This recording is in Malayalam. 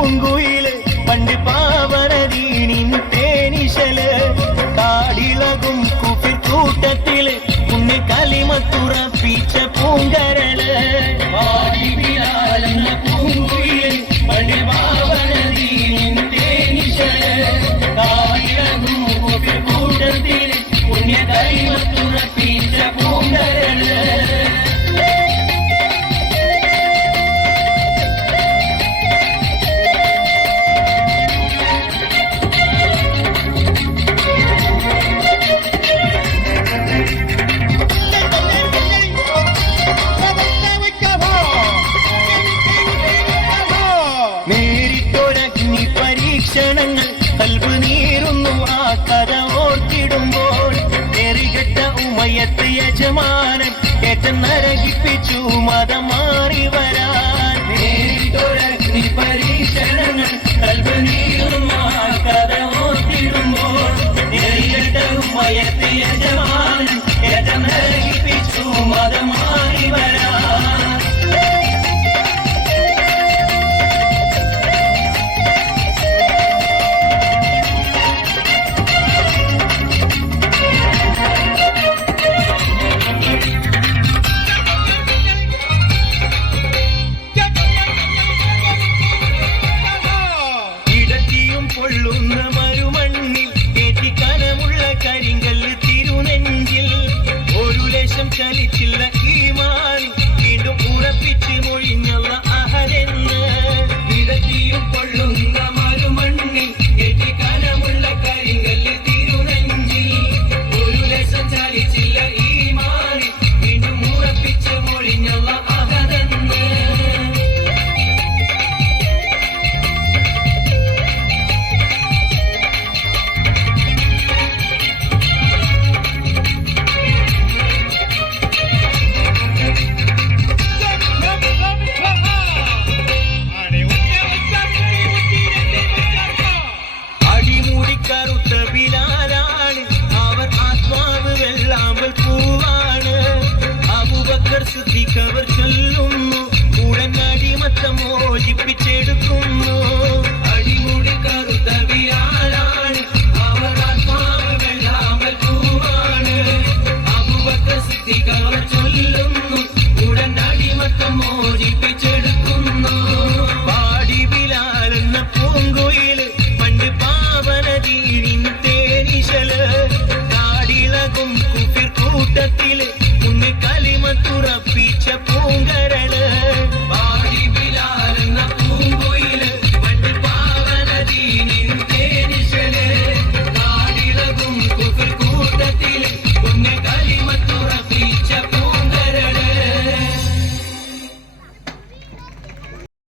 പൂങ്കുയില് പണ്ട് പാവനദീനിൻ തേനിശല് കാടിളകും കുഫിർ കൂട്ടത്തില് പുണ്യ കലിമത്തുറപ്പിച്ച പൂങ്കരള് പൂങ്കുയില് പണ്ട് പാവനദീനിൻ തേനിശല് കാടിളകും കുഫിർ കൂട്ടത്തില് പുണ്യ കലിമത്തുറപ്പിച്ച പൂങ്കരള് പരീക്ഷണങ്ങൾ കൽബ് നീറുന്നു ആ കഥ ഓർത്തിടുമ്പോൾ എറികെട്ട ഉമയത്ത് യജമാനൻ ഏറ്റം നരകിപ്പിച്ചു മതം മാറി വരാൻ നേരിട്ടൊരഗ്നി പരീക്ഷണങ്ങൾ കൽബ് നീറുന്നു ആ കഥ ഓർത്തിടുമ്പോൾ എറികെട്ട ഉമയത്ത് യജമാനൻ ഏറ്റം നരകിപ്പിച്ചു മതം മാറി വരാൻ പൊള്ളുന്ന മരുമണ്ണിൽ ഏറ്റിക്കനമുള്ള കരിങ്കല്ല് തിരുനെഞ്ചിൽ ഒരു ലേശം ചലിച്ചില്ല